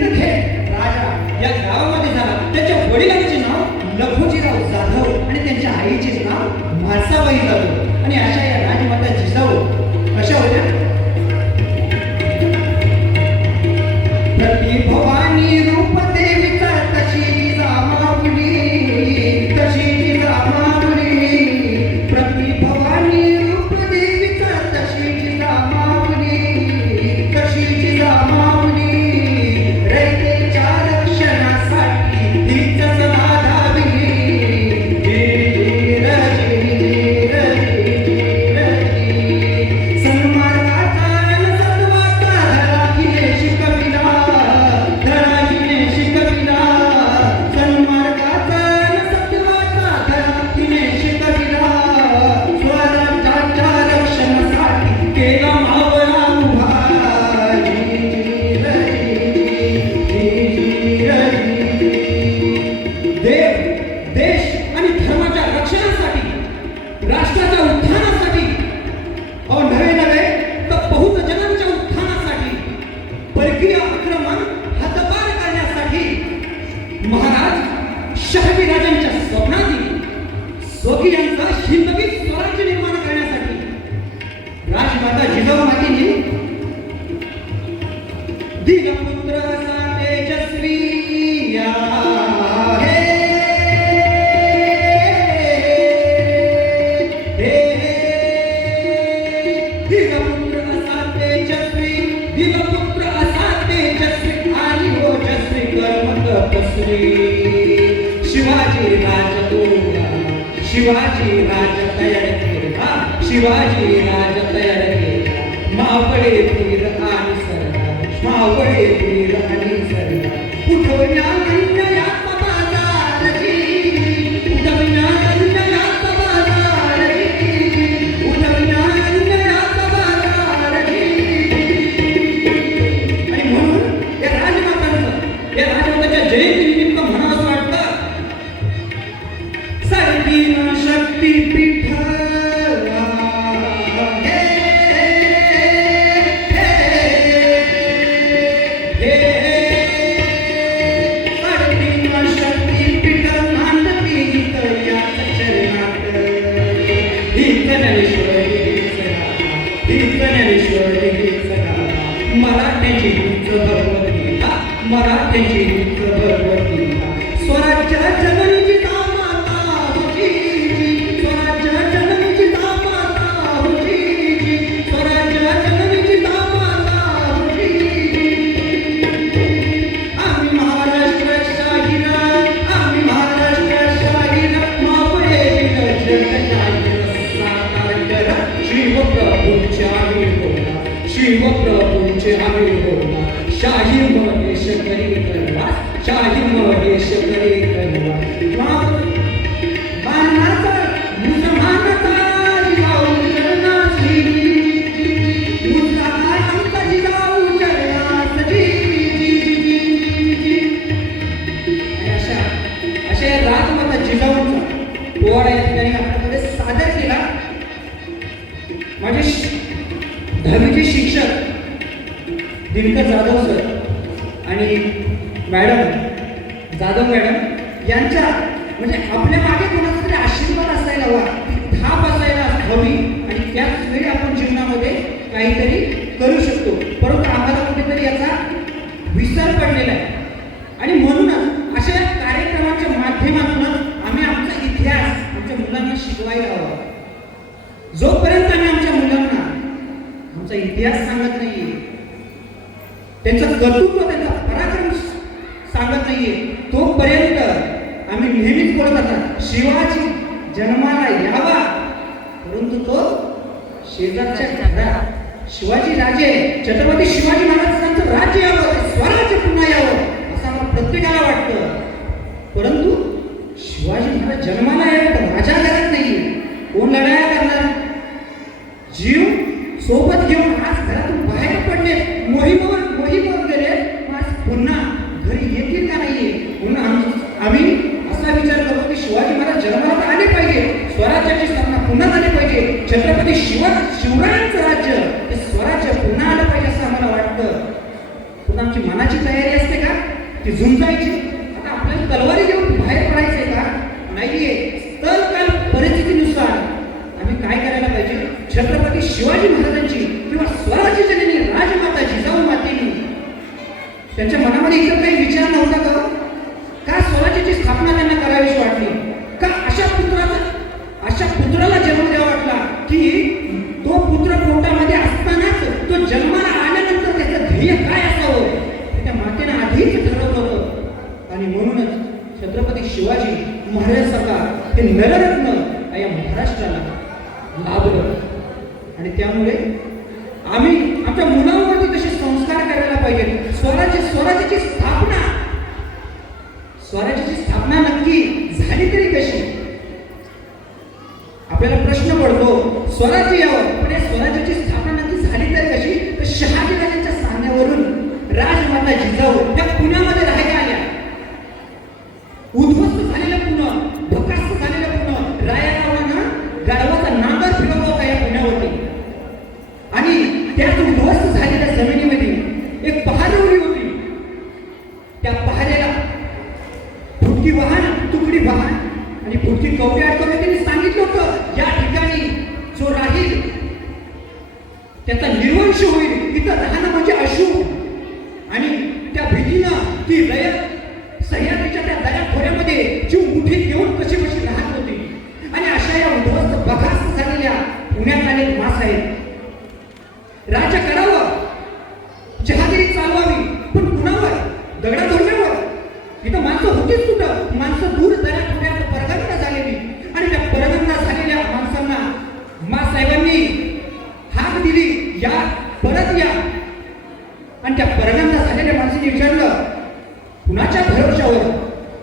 सिंदखेड राजा या गावामध्ये झाला. त्याच्या वडिलांचे नाव लखोजीराव जाधव आणि त्यांच्या आईचे नाव म्हाळसाबाई जाधव. आणि अशा या राजमाता जिजाऊ अशा होत्या. भवानी रूप देवीचा तशी जिजामाऊली, तशी जिजामाऊली. प्रति भवानी रूप देवीचा तशी जिजामाऊली, तशी जिजामाऊली. रयतेच्या रक्षणासाठी तीच सदा धावली. सन्मार्गाचा आणि सत्वाचा धडा तिने शिकविला. राष्ट्राच्या उत्थानासाठी नव्हे नव्हे तर बहुत जणांच्या उत्थानासाठी परकीय आक्रमण हद्दपार करण्यासाठी महाराज शहाजी राजांच्या स्वप्नातील स्वकीयांचा हिंदवी स्वराज्य निर्माण करण्यासाठी राजमाता जिजाऊ मातेंनी दिगपुत्र असा तेजस्वी शिवाजी राज तोडला, शिवाजी राज तयार केला, शिवाजी राज तयार केला. मावळे वीर आणि सरदार, मावळे वीर आणि सरदार. उठवण्या अन्यायाचा बाजार जी, उठवण्या अन्यायाचा बाजार जी, उठवण्या अन्यायाचा बाजार जी. आणि म्हणून या राजमाताच्या जयंतीनिमित्त म्हणावं वाटतं, साडेतीन शक्तीपीठ साडेतीन शक्तीपीठ नांदती गीत याच चरणात. ही ज्ञानेश्वरी ही ज्ञानेश्वरी मराठ्याची हीच भगवद्गीता, मराठ्याची हीच भगवद्गीता. स्वराज्य जननीची माता होती, स्वराज्य जननीची माता होती, स्वराज्य जननीची माता होती. आम्ही महाराष्ट्र शाहीर, आम्ही महाराष्ट्र शाहीर. मावळे जग शाहीर साकार करा. शिवप्रभूंचे आम्ही होणार, शिवप्रभूंचे आम्ही होणार. शाही महेश करी करवा, शाही महेश करी करवा. बाणाचा मुसलमानाचा जिजाऊ चरणासी, मुसलमानाचा जिजाऊ चरणासी. अशा राजमाता जिजाऊंचा पोवाडा या ठिकाणी आपल्याकडे सादर केला. माझे 10वीचे शिक्षक दिनकर जाधव सर आणि मॅडम जाधव मॅडम यांच्या म्हणजे आपल्या मागे कोणाचा तरी आशीर्वाद असायला हवा, थाप असायला हवी आणि त्याच वेळी आपण जीवनामध्ये काहीतरी करू शकतो. परंतु आम्हाला कुठेतरी याचा विसर पडलेला आहे. आणि म्हणूनच अशा कार्यक्रमाच्या माध्यमातून आम्ही आमचा इतिहास आमच्या मुलांना शिकवायला हवा. जोपर्यंत आम्ही आमच्या मुलांना आमचा इतिहास सांगत नाहीये, त्यांचं कर्तृत्व त्यांचा पराक्रम सांगत नाहीये, तोपर्यंत आम्ही नेहमीच बोलत असतात शिवाजी जन्माला यावा, परंतु तो शेजारच्या घरात शिवाजी राजे छत्रपती शिवाजी महाराजांचं राज्य यावं, स्वराज्य पुन्हा यावं असं आम्हाला प्रत्येकाला वाटतं. परंतु शिवाजी महाराज जन्माला यावं तर माझ्या घरात नाहीये. कोण लढाया करणार? जीव सोबत घेऊन आज घरातून बाहेर पडले, मोहिमेवर गेले, आज पुन्हा घरी येतील का नाहीये? पुन्हा आम्ही असा विचार करतो की शिवाजी महाराज जन्माला आले पाहिजे, स्वराज्याची स्थापना पुन्हा झाली पाहिजे, छत्रपती शिवरायांचं राज्य ते स्वराज्य पुन्हा आलं पाहिजे असं आम्हाला वाटतं. पुन्हा आमची मनाची तयारी असते का? ती झुंजायची. आता आपल्याला तलवारी घेऊन बाहेर पडायचंय का? नाहीये. तर काल परिस्थितीनुसार आम्ही काय करायला पाहिजे? छत्रपती शिवाजी महाराजांची किंवा स्वराज्य जननी राजमाता जिजाऊ मातेनी त्यांच्या मनामध्ये इतर काही विचार नव्हता का स्वराज्याची स्थापना त्यांना करावीशी वाटली? का अशा पुत्राला जन्म द्यावा वाटला की तो पुत्र पोटामध्ये असतानाच तो जन्माला आल्यानंतर त्याचं ध्येय काय असावं त्या मातेने आधीच ठरवलं होतं. आणि म्हणूनच छत्रपती शिवाजी महाराज सरकार हे नररत्न या महाराष्ट्राला लाभलं. आणि त्यामुळे आम्ही आमच्या मुलांवरती तसे संस्कार करायला पाहिजे. स्वराज्याची स्थापना नक्की झाली तरी कशी? आपल्याला प्रश्न पडतो. स्वराज्य यावं, पण या स्वराज्याची स्थापना नक्की झाली तरी कशी? तर शहाजीराजांच्या सांगण्यावरून राजमाता जिजाऊ त्या पुण्यामध्ये राहायला आल्या. उद्ध्वस्त झालेलं पुणे, भकास झालेलं पुणे, रायारावांना गाढवाचा नांगर फिरवला होता या पुण्यावरती. आणि त्याच उद्ध्वस्त झालेल्या जमिनीमध्ये एक पहारवली होती. त्या पहारेला फुटकी वाहन, तुकडी वाहन आणि फुटकी कवडे अडकवले. त्यांनी सांगितलं होतं या ठिकाणी जो राहील त्याचा निर्वंश होईल, तिथं राहणं म्हणजे अशुभ. आणि त्या भीतीनं ती रयत सह्याद्रीच्या त्या दऱ्याखोऱ्यामध्ये जीव मुठीत घेऊन कशी कशी राहत होती. आणि अशा या उद्ध्वस्त बघास्त झालेल्या पुण्यात आले मासाहेब. राज्य करावं, जहागिरी चालवावी, पण कुणावर? दगडाधोरणावर. इथं माणसं होतीच कुठं? माणसं दूर दऱ्याखोऱ्यात परगंगा झालेली. आणि त्या परगंगा झालेल्या माणसांना मासाहेबांनी हाक दिली, या परत या. आणि त्या परगंगा झालेल्या माणसांनी विचारलं कुणाच्या भरोशावर?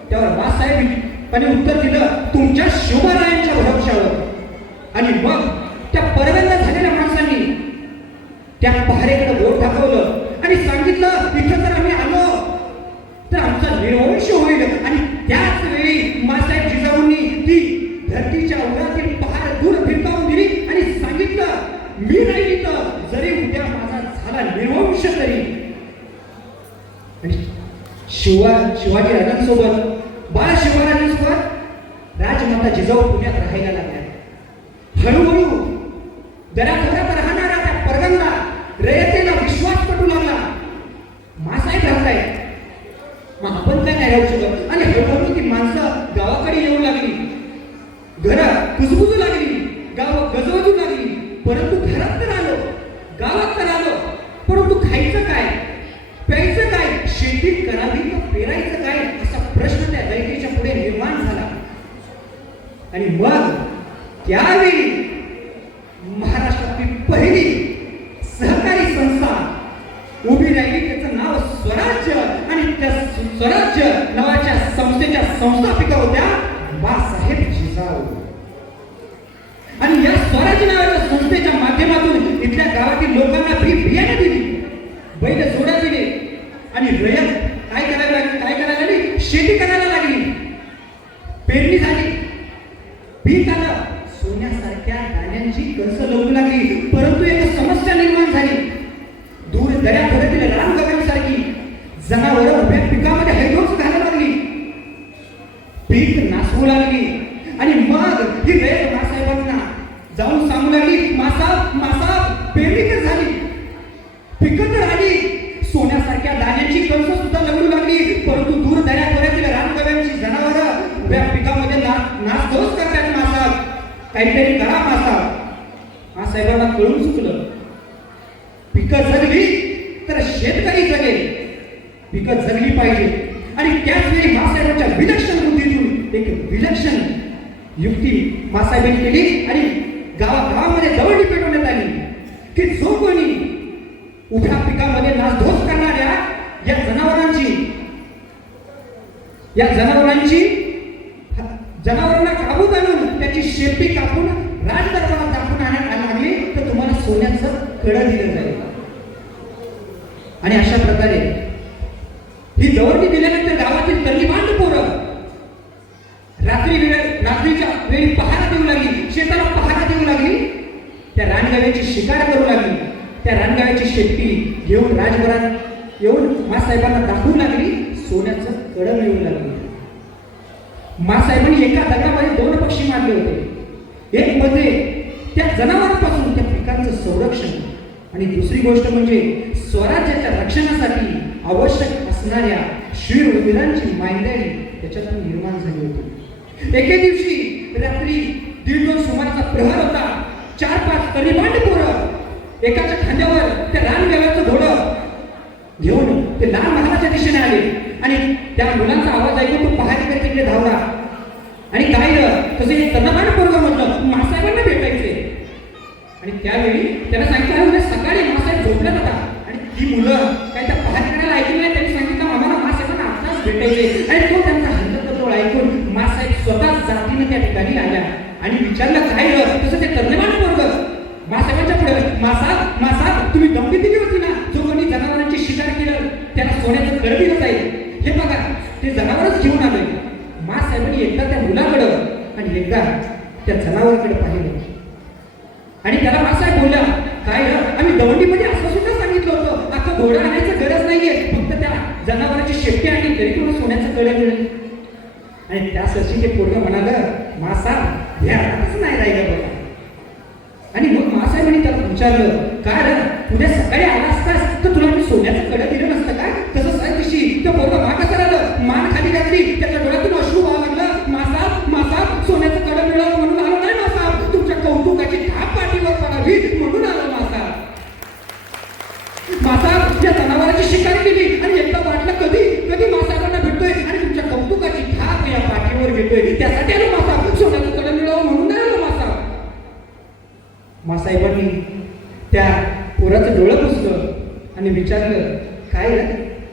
त्यावर मासाहेबांनी उत्तर दिलं तुमच्या शिवरायांच्या भरोशावर. आणि मग त्या परगंगा झालेल्या माणसांनी त्या पहारेकडे बोट दाखवलं आणि सांगितलं इथं जर आम्ही आलो तर आमचा निर्वंश होईल. आणि त्याच वेळी मासाहेब जिजाऊंनी ती धरतीच्या उरातील पहार दूर फिरकावून दिली आणि सांगितलं मी राहील इथं जरी उद्या माझा झाला निर्वंश तरी. आणि शिवाजी राजांसोबत, बाळ शिवरायांसोबत राजमाता जिजाऊ पुण्यात राहायला लागल्या. हळूहळू दऱ्याखोऱ्यात राहणारा त्या परगंगा रयतेला विश्वास पटू लागला. मासाहेब राहताय, मग आपण काय नाही राहू शकत. आणि हळूहळू ती माणसं गावाकडे येऊ लागली, घरं कुजबुजू लागली, गाव गजवजू लागली. परंतु घरात तर आलो, गावात तर आलो, परंतु खायचं काय, प्यायचं काय, शेती करावी का पेरायचं काय असा प्रश्न त्या दैतेच्या पुढे निर्माण झाला. आणि मग त्यावेळी महाराष्ट्रातील पहिली सहकारी संस्था उभी राहिली. त्याचं नाव स्वराज्य. आणि त्या स्वराज्य नावाच्या संस्थेच्या संस्थापिका होत्या बाळासाहेब जिजाऊ. आणि या स्वराज्य नावाच्या संस्थेच्या माध्यमातून इथल्या गावातील लोकांना बियाणे दिली, बैल जोडा दिले. आणि रयत काय करायला लागली? शेती करायला लागली. पेरणी झाली, पीक आलं, सोन्यासारख्या दाण्यांची कणसं लावू लागली. परंतु एक समस्या निर्माण झाली. दूर दऱ्याखोऱ्यातील रानगव्यांसारखी जनावरं उभ्या पिकामध्ये हैदोस घालायला लागली, पीक नासवू लागली. आणि मग ही रयत मासाहेबांना जाऊन सांगू लागली मासाहेब पेरणी तर झाली, पिकं तर आली, सोन्यासारख्या दाण्यांची कणसं सुद्धा लागू लागली, परंतु दूर दऱ्याखोऱ्यातील रानगव्यांची जनावरं उभ्या पिकामध्ये नासधूस करतात. मासाहेब काहीतरी करा. मासाहेबांना कळून चुकलं. पिकं जगली तर शेतकरी जगेल, पिकं जगली पाहिजे. आणि त्याच वेळी मासाहेबांच्या विलक्षण बुद्धीतून एक विलक्षण युक्ती मासाहेबांनी केली आणि गावागावामध्ये दवडी पेटवण्यात आली की जो कोणी उभ्या पिकामध्ये नासधूस करणाऱ्या या जनावरांना काबूत आणून त्याची शेपटी कापून राजदरबारात दाखवून आणायला लागली तर तुम्हाला सोन्याचं कड दिलं जाईल. आणि अशा प्रकारे ही दवडी दिल्यानंतर गावातील तल्लीबांध पोरं रात्रीच्या वेळी पहारा देऊ लागली, शेताला पहारा देऊ लागली, त्या रानगाव्याची शिकार करू लागली. त्या रानगाव्याची शेपटी घेऊन राजभरात येऊन मासाहेबांना दाखवू लागली. सोन्याचं कड मिळू लागलं. मासाहेबांनी एका दगडामध्ये 2 पक्षी मारले होते. एक म्हणजे त्या जनावरांपासून त्या पिकांचं संरक्षण आणि दुसरी गोष्ट म्हणजे स्वराज्याच्या रक्षणासाठी आवश्यक असणाऱ्या शूरवीरांची मायंदारी त्याच्यातून निर्माण झाली होती. एके दिवशी रात्री 1:30 सुमाराचा प्रहर होता. 4-5 तरीबांड पोरं एकाच्या खांद्यावर त्या रानगव्याचं घोडं घेऊन ते लाल महालाच्या दिशेने आले आणि त्या मुलांचा आवाज ऐकून तो पहारेकडे तिकडे धावला आणि काय तसं एक तनाबाण पोरगं म्हटलं मासाहेबांना भेटायचे. आणि त्यावेळी त्याला सांगितलं उद्या सकाळी मासाहेब झोपला होता आणि ती मुलं काय त्या पहारेकड्याला ऐकून नाही. त्यांनी सांगितलं आम्हाला मासाहेबांना आत्ताच भेटायचे. आणि तो त्यांचा हंतकतोळ ऐकून मासाहेब स्वतः जातीनं त्या ठिकाणी आल्या आणि विचारलं काय तसं ते तज्ञवान पोरगं मासाहेबांच्या पुढे मासाहेब तुम्ही दमडी दिली होती ना जो कोणी जनावरांची शिकार केलं त्याला सोन्याचं कड दिलं जाईल. हे बघा ते जनावरच घेऊन आले. मासाहेबांनी एकदा त्या मुलाकडं आणि एकदा त्या जनावराकडे पाहिलं आणि त्याला मासाहेब बोलला काय आम्ही दवंडीमध्ये असं सुद्धा सांगितलं होतं आता घोडा आणायचं गरज नाहीये फक्त त्या जनावरांची शेपटी आणि तरी तुम्ही सोन्याचं कड मिळेल. आणि त्या सरशी ते पोरगं म्हणालं मासाहेब ध्यानच नाही राहिलं बघा. आणि मग मासाहेबांनी त्याला विचारलं काय उद्या सकाळी आला असतास तर तुला मी सोन्याचं कड दिलं नसतं काय. तसं सायदिशी त्या पोरगं मागं सरळलं मान खाली घातली त्याच्या डोळ्यातून अश्रू व्हावं लागलं. मासाहेब सोन्याचं कड मिळालं म्हणून आलो नाही मासाहेब तुमच्या कौतुकाची थाप पाठीवर पडावी म्हणून आलो मासाहेब. त्या जनावरांची शिकार केली आणि एकदा वाटलं कधी मासाहेबांना भेटतोय आणि तुमच्या कौतुकाची थाप या पाठीवर घेतोय त्यासाठी आलो मासाहेब सोन्याचं कड मिळावं म्हणून नाही आलो मासाहेब. मासाहेबांनी त्या पोराचं डोळं पुसलं आणि विचारलं काय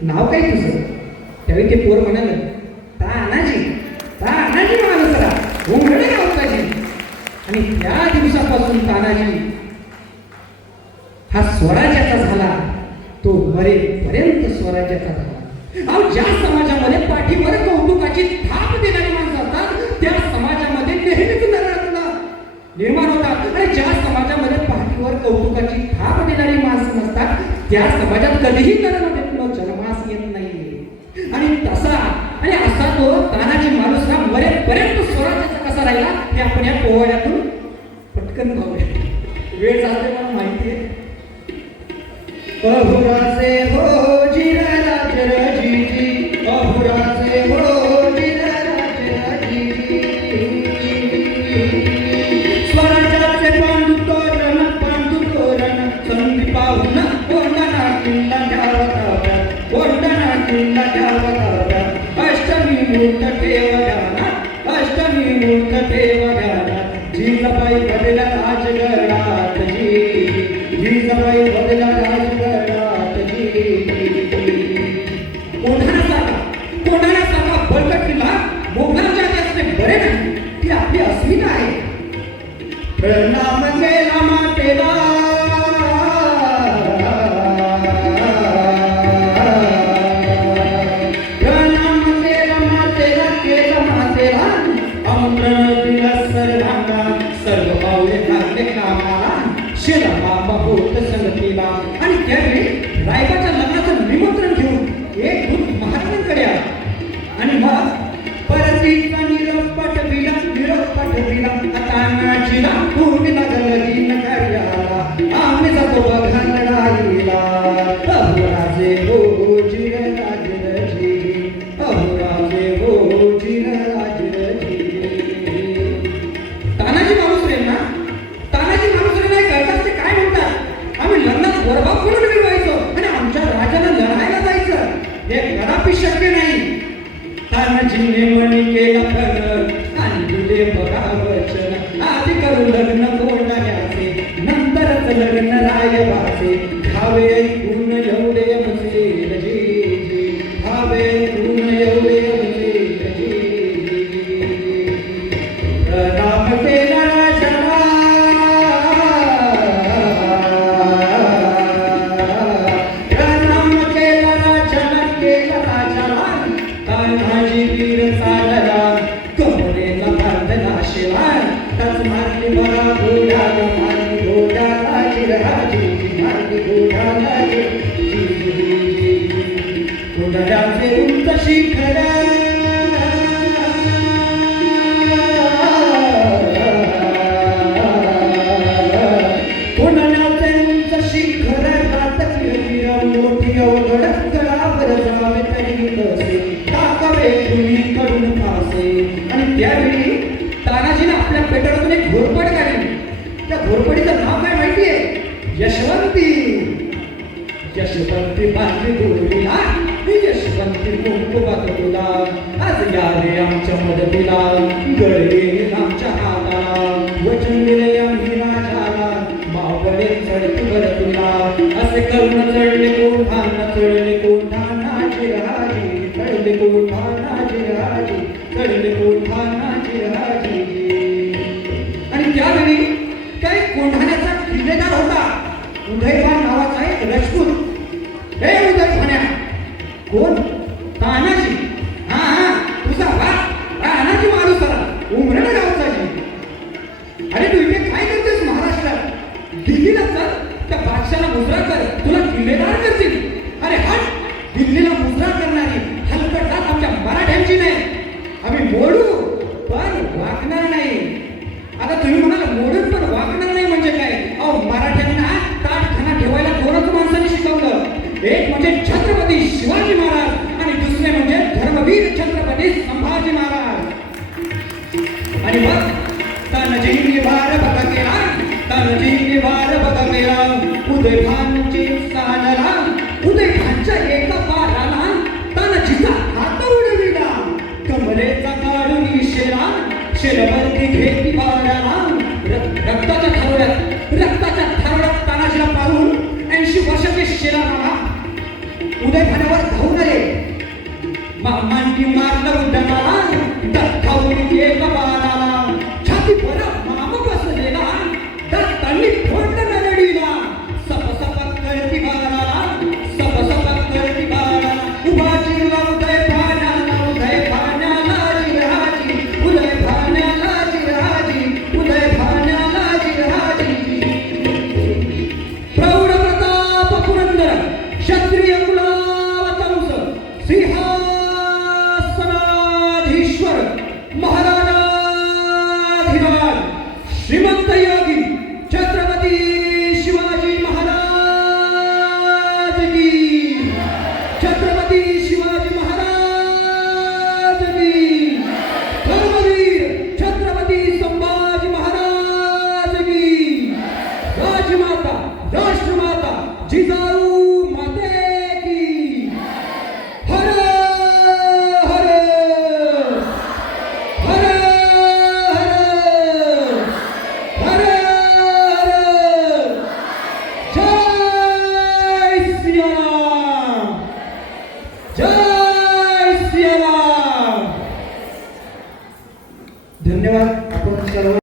नाव काय तुझं. त्यावेळी ते पोर म्हणालं तानाजी म्हणालं सरा उंगडे गावताजी. आणि त्या दिवसापासून तानाजी हा स्वराज्याचा झाला तो मरेपर्यंत स्वराज्याचा झाला. अहो ज्या समाजामध्ये पाठीवर कौतुकाची थाप देणारी माणसं असतात त्या समाजामध्ये नेहमीच नरळता निर्माण होतात आणि ज्या समाजामध्ये पाठीवर कौतुकाची थाप देणारी माणसं नसतात त्या समाजात कधीही नरळतेतून जन्मास येत नाही. आणि तसा आणि असा तो तानाजी माणूस हा मरेपर्यंत स्वराज्याचा कसा राहिला हे आपण या पोवाड्यातून पटकन पाहूया. वेळ जाते मला माहिती आहे. अहुराचे हो जिराज रजी अहुराचे हो जिराज रजी स्वराज्याचे पांडू तोरण संधी पाहून कोंडाणा किल्ला घ्यावा अष्टमी मूर्त ठेवड्याना जिजाबाई बदला राजगडात जिजाबाई बदला राजगडात कोणासारखा बळकट किल्ला मोगलांच्या असणे बरे नाही ती आपली अस्मिता आहे. प्रणाम केला मातेला आणि त्यावेळी रायबाच्या लग्नाचं निमंत्रण घेऊन एक दूत महाराजांकडे आला आणि मग परतीचा निरोप पाठविला तानाजीला भूमी लागली नगर्याला आम्ही जातो बघा लढाईला. अहुराजे हो जिरराजजी अहुराजे हो जिरराजजी. तानाजी मालुसरे नाही कळतात ते काय म्हणतात आम्ही लग्नात वरभाव करून मिळवायचो आणि आमच्या राजाला लढायला जायचं हे कदापि शक्य नाही. तानाजीने म्हणे केला फरक आणि दिले बघा वचन आधी करू लग्न कोंडाण्याचे नंतरच लग्न रायबाचे घावे ऐकून एवढे मसेल जी घावे ऐकून एवढे मसेल जी. प्रताप केला राजाला तानाजी वीर चालला कमरेला बांधला शिवाय त्याच मारली मला घोड्याला मारली घोड्याला जिरहाजी मारली घोड्याला घोड्याचे उंच शिखर पुण्याचे उंच शिखर रातकिरण मोठी अवघड गडावर जावे तरी कसे टाकावे तुम्ही कडून फासे. आणि त्यावेळी तानाजीने आपल्या पेटाळातून एक घोरपड काढली. त्या घोरपडीचं नाव काय माहितीये? यशवंती. यशवंती बांधली दोरीला, यशवंती कुंकुमात तुला, आज या रे आमच्या मदतीला, गळे आमच्या हाताला, वचन दिले आम्ही राजाला, मावळे चढती वर तुला. असे करून चढले कोठान, चढले कोठानाची राजी, चढले कोठानाची राजी, चढले कोठानाची राजी. आणि त्यावेळी काही कोंढाण्याचा किल्लेदार होता, उदयभान नावाचा एक राजपूत. हे उदयभान्या, कोण? तानाजी. हा हा, तुझा बाप तानाजी माणूस आला, उमरण गावचा जी. अरे तू इथे काय करतेस महाराष्ट्रात? दिल्लीला चल, त्या बादशाला मुजरा कर, तुला किल्लेदार करतील. अरे हट, दिल्लीला मुजरा करणारी हलकट जात आमच्या मराठ्यांची नाही. आम्ही मोडू पण वाकणार नाही. आता तुम्ही म्हणाला मोडून पण वाकणार नाही म्हणजे काय? अहो, मराठ्यांना ताटखाना ठेवायला दोनच माणसांनी शिकवलं. एक म्हणजे छत्रपती शिवाजी महाराज आणि दुसरे म्हणजे धर्मवीर छत्रपती संभाजी महाराज. आणि बघ, तानाजींनी वार बघा केला, तानाजींनी वार बघा केला, उदयभानची सानला, उदयभानच्या एका वाराला तानाजीचा हात उडविला. कमरेचा काढून शेला, शेलवरती घेतली बाळाला, रक्ताच्या थारोळ्यात तानाजीला पाहून 80 वर्षाचे शेला मामा उदयभानावर धावून आले. मामांनी मारलं उड्डाणाला, दत्तावरी एका बाळाला, छाती परत मामा बसलेला, दत्तांनी फोडलं नरडीला. सपसपत करती बाळाला, सपसपत करती बाळाला, उभा चिरला उदयभानाला, उदयभानाला जिरहाजी, उदयभानाला जिरहाजी, उदयभानाला जिरहाजी. प्रौढ प्रताप पुरंदर क्षत्रिय कुलावतंस सिंहासनाधीश्वर महाराजाधिराज श्रीमंत योगी छत्रपती शिवाजी महाराज की, छत्रपती शिवाजी महाराज की, धर्मवीर छत्रपती संभाजी महाराज की, राजमाता राष्ट्रमाता जिजाऊ